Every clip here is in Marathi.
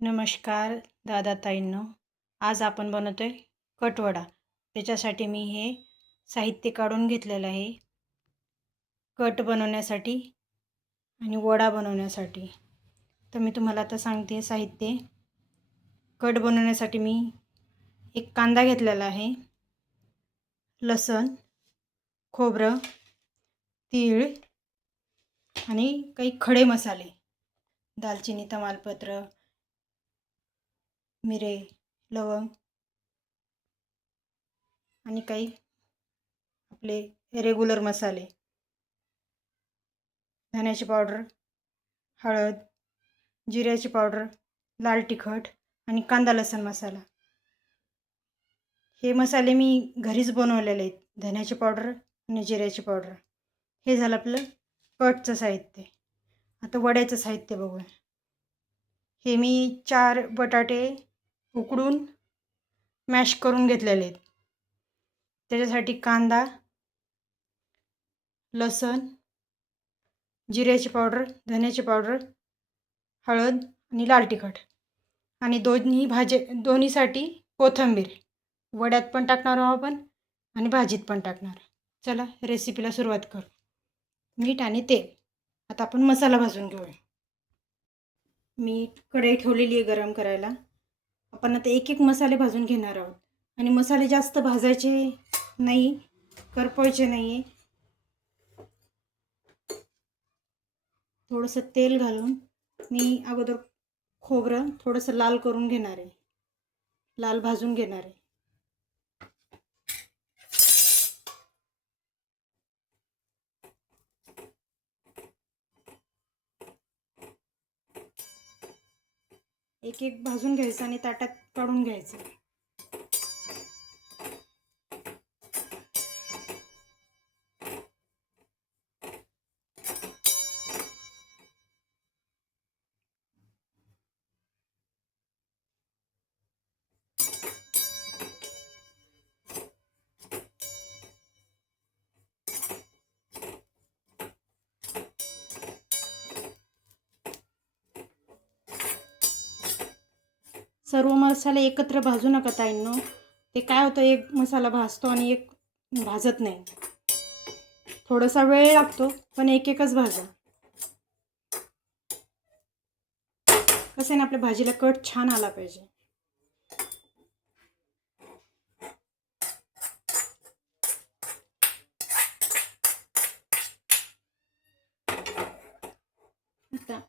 नमस्कार दादा ताईंनो. आज आपण बनवतोय कटवडा. त्याच्यासाठी मी हे साहित्य काढून घेतलेलं आहे कट बनवण्यासाठी आणि वडा बनवण्यासाठी. तर मी तुम्हाला आता सांगते साहित्य. कट बनवण्यासाठी मी एक कांदा घेतलेला आहे, लसूण, खोबरं, तीळ आणि काही खडे मसाले, दालचिनी, तमालपत्र, मिरे, लवंग आणि काही आपले रेग्युलर मसाले, धण्याची पावडर, हळद, जिऱ्याची पावडर, लाल तिखट आणि कांदा लसूण मसाला. हे मसाले मी घरीच बनवलेले आहेत, धण्याची पावडर आणि जिऱ्याची पावडर. हे झालं आपलं कटचं साहित्य. आता वड्याचं साहित्य बघूया. हे मी 4 बटाटे उकडून मॅश करून घेतलेले आहेत. त्याच्यासाठी कांदा, लसूण, जिऱ्याची पावडर, धण्याची पावडर, हळद आणि लाल तिखट आणि दोन्हीसाठी कोथिंबीर. वड्यात पण टाकणार आहोत आपण आणि भाजीत पण टाकणार. चला रेसिपीला सुरुवात करू. मीठ आणि तेल. आता आपण मसाला भाजून घेऊया. मी कढई ठेवलेली आहे गरम करायला. आपण आता एक एक मसाले भाजून घेणार आहोत आणि मसाले जास्त भाजायचे नाही, करपवायचे नाही आहे. थोडंसं तेल घालून मी अगोदर खोबरं थोडंसं लाल करून घेणार आहे, लाल भाजून घेणार आहे. एक एक भाजून घ्यायचं आणि ताटात काढून घ्यायचं. सर्व मसाले एकत्र भाजू नका ताईंनो. ते काय होतं, एक मसाला भाजतो आणि एक भाजत नाही. थोडासा वेळ लागतो पण एक एकच भाजा. कसं आहे ना, आपल्या भाजीला कट छान आला पाहिजे. आता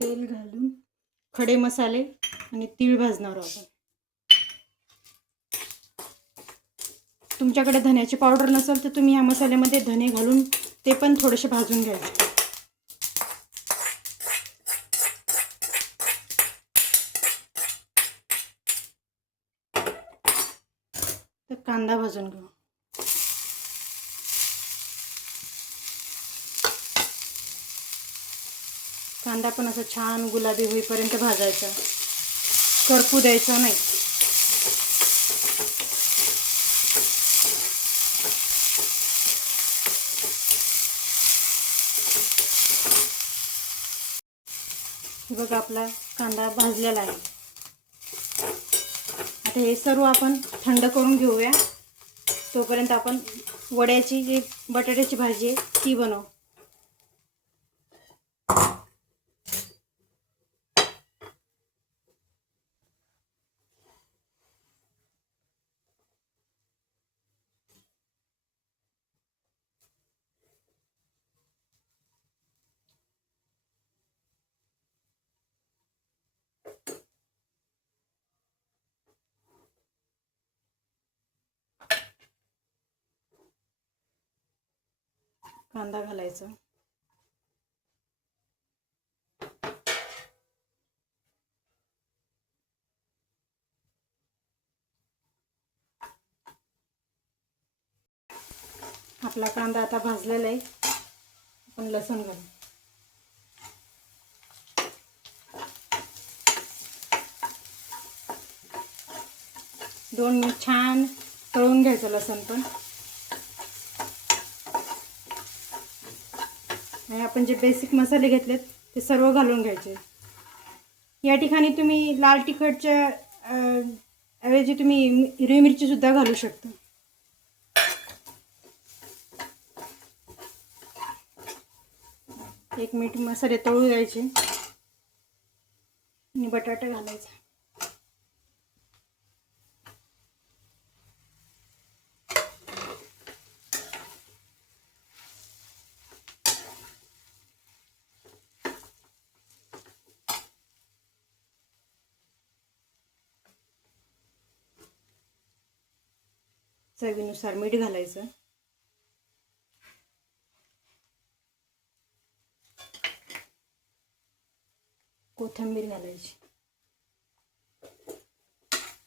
तेल घालून खडे मसाले आणि तीळ भाजणार आहोत आपण. तुमच्याकडे धण्याची पावडर नसेल तर तुम्ही ह्या मसाल्यामध्ये धने घालून ते पण थोडेसे भाजून घ्यायचे. तर कांदा भाजून घेऊ. कांदा पण असं छान गुलाबी होईपर्यंत भाजायचा, करपू द्यायचा नाही. बघा आपला कांदा भाजलेला आहे. आता हे सर्व आपण थंड करून घेऊया. तोपर्यंत आपण वड्याची जी बटाट्याची भाजी आहे ती बनवू. कांदा घालायचा. आपला कांदा आता भाजलेला आहे. आपण लसूण घालू. दोन मिनिट छान तळून घ्यायचं लसूण पण. आणि आपण जे बेसिक मसाले घेतलेत ते सर्व घालून घ्यायचे. या ठिकाणी तुम्ही लाल तिखटच्या ऐवजी तुम्ही हिरवी मिरचीसुद्धा घालू शकता. एक मिनिट मसाले तळू द्यायचे आणि बटाटा घालायचा. चवीनुसार मीठ घालायचं. कोथिंबीर घालायची.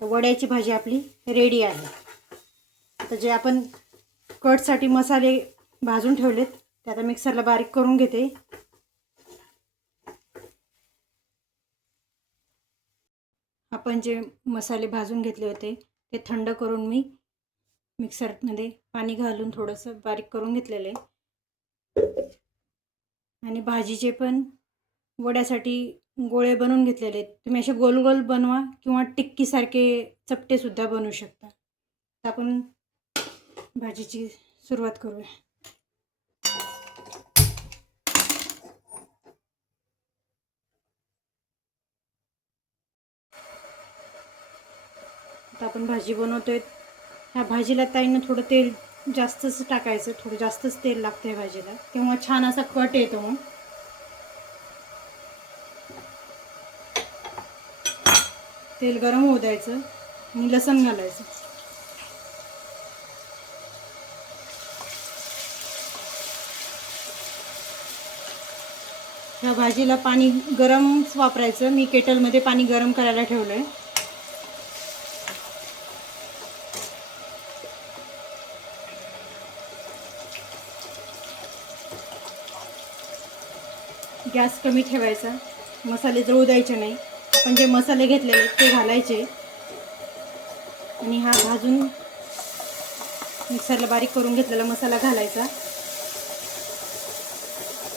तर वड्याची भाजी आपली रेडी आहे. आता जे आपण कटसाठी मसाले भाजून ठेवलेत ते आता मिक्सरला बारीक करून घेते. आपण जे मसाले भाजून घेतले होते ते थंड करून मी मिक्सरमध्ये पाणी घालून थोडंसं बारीक करून घेतलेलं आहे. आणि भाजीचे पण वड्यासाठी गोळे बनवून घेतलेले आहेत. तुम्ही असे गोल गोल बनवा किंवा टिक्कीसारखे चपटेसुद्धा बनवू शकता. तर आपण भाजीची सुरुवात करूया. आता आपण भाजी बनवतोय. ह्या भाजीला ताईनं थोडं तेल जास्तच टाकायचं. थोडं जास्तच तेल लागतं ह्या भाजीला, तेव्हा छान असा कट येतो. मग तेल गरम होऊ द्यायचं आणि लसूण घालायचं. ह्या भाजीला पाणी गरमच वापरायचं. मी केटलमध्ये पाणी गरम करायला ठेवलं आहे. गॅस कमी ठेवायचा. मसाले जळू द्यायचे नाही. आपण जे मसाले घेतलेले ते घालायचे आणि हा भाजून मिक्सरला बारीक करून घेतलेला मसाला घालायचा.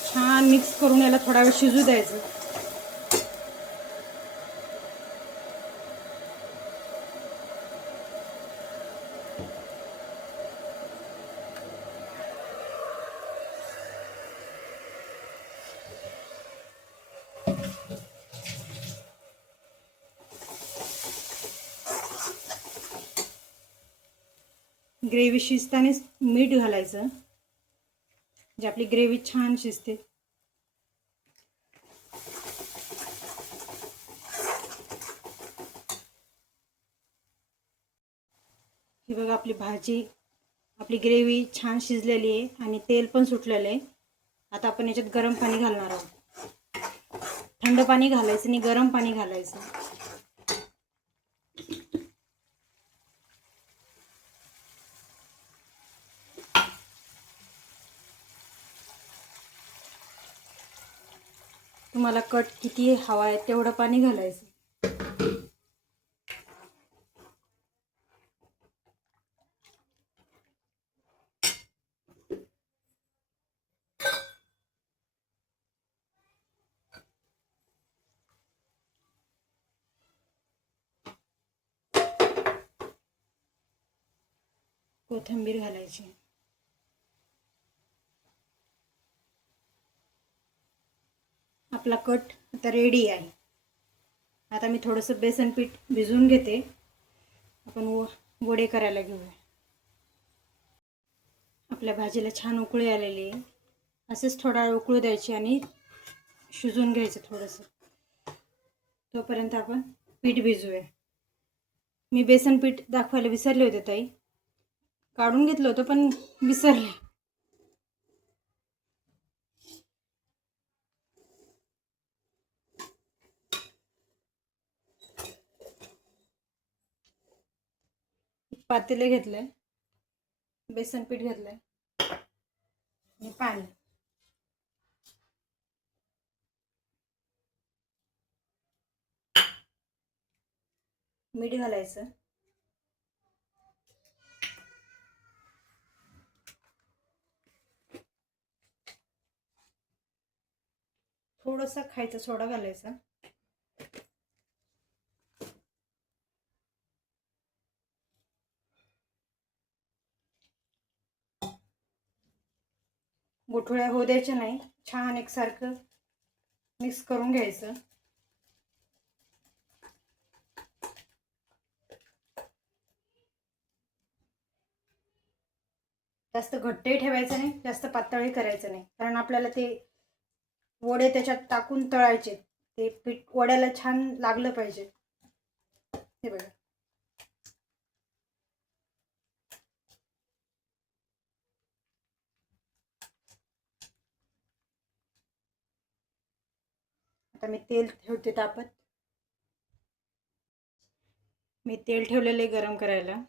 छान मिक्स करून याला थोडा वेळ शिजू द्यायचं. ग्रेव्ही शिजतानाच मीठ घालायचं, म्हणजे आपली ग्रेव्ही छान शिजते. ही बघा आपली ग्रेव्ही छान शिजलेली आहे आणि तेल पण सुटलेलं आहे. आता आपण याच्यात गरम पाणी घालणार आहोत. थंड पाणी घालायचं आणि गरम पाणी घालायचं. तुम्हाला कट किती हवा आहे तेवढं पाणी घालायचं. कोथिंबीर घालायची. आपला कट आता रेडी आहे. आता मी थोडंसं बेसन पीठ भिजवून घेते. आपण वडे करायला घेऊया. आपल्या भाजीला छान उकळी आलेली आहे. असेच थोडा वेळ उकळू द्यायची आणि शिजवून घ्यायचं थोडंसं. तोपर्यंत आपण पीठ भिजवूया. मी बेसन पीठ दाखवायला विसरले होते ताई. काढून घेतलं होतं पण विसरले. पातेले घेतलंय, बेसन पीठ घेतलंय आणि पाणी. मीठ घालायचं. थोडासा खायचा सोडा घालायचा. गुठळ्या होऊ द्यायच्या नाही, छान एकसारखं मिक्स करून घ्यायचं. जास्त घट्टही ठेवायचं नाही, जास्त पातळही करायचं नाही, कारण आपल्याला ते वडे त्याच्यात टाकून तळायचे. ते पीठ वड्याला छान लागलं पाहिजे. हे बघा, आता मी तेल ठेवते तापत. मी तेल ठेवलेले गरम करायला.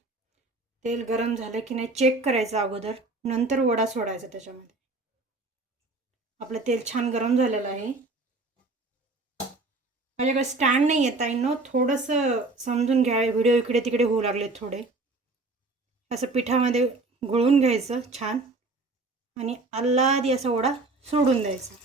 तेल गरम झालं की नाही चेक करायचं अगोदर, नंतर वडा सोडायचा त्याच्यामध्ये. आपलं तेल छान गरम झालेलं आहे. माझ्याकडे स्टँड नाही आहे ताईंनो, थोडंसं समजून घ्या. व्हिडिओ इकडे तिकडे होऊ लागले थोडे. असं पिठामध्ये घोळून घ्यायचं छान आणि आल्हादी असा वडा सोडून द्यायचा.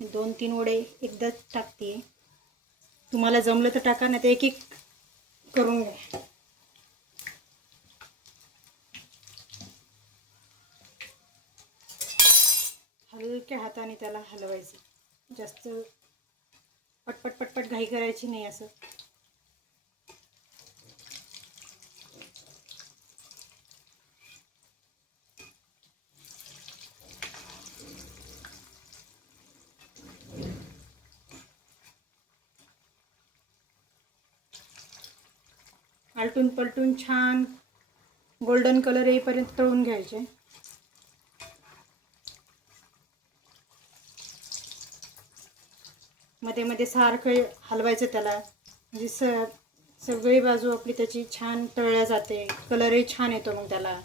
दोन तीन वडे एकदाच टाकते. तुम्हाला जमलं तर टाका, नाही तर एक एक करून घ्या. हलक्या हाताने त्याला हलवायचं, जास्त पटपट पटपट घाई करायची नाही. असं आलटून पलटून छान गोल्डन कलर येईपर्यंत तळून घ्यायचे. मध्ये मध्ये सारखं हलवायचं त्याला, म्हणजे सगळी बाजू आपली त्याची छान तळल्या जाते. कलरही छान येतो मग त्याला.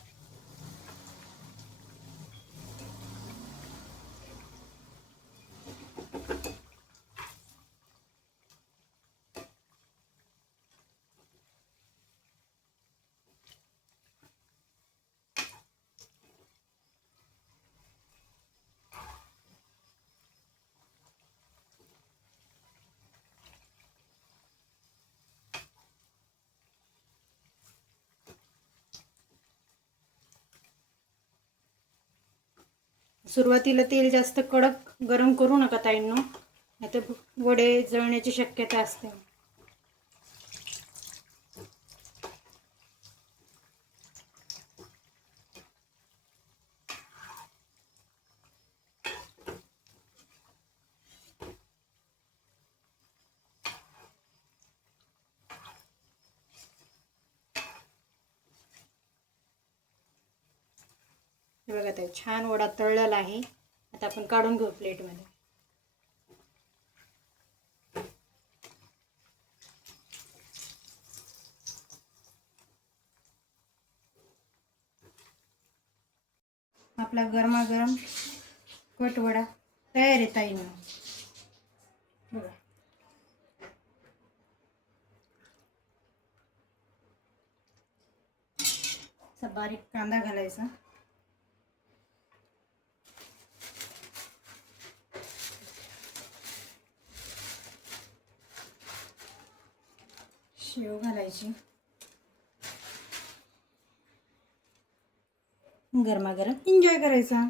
सुरुवातीला तेल जास्त कडक गरम करू नका ताईंनो, नाहीतर वडे जळण्याची शक्यता असते. हे बघा ताई, छान वडा तळलेला आहे. आता आपण काढून घेऊ प्लेटमध्ये. आपला गरमागरम कटवडा तयार आहे ताईंनो. बघा, असा बारीक कांदा घालायचा. शेव घालायची. गरमागरम एन्जॉय करायचा.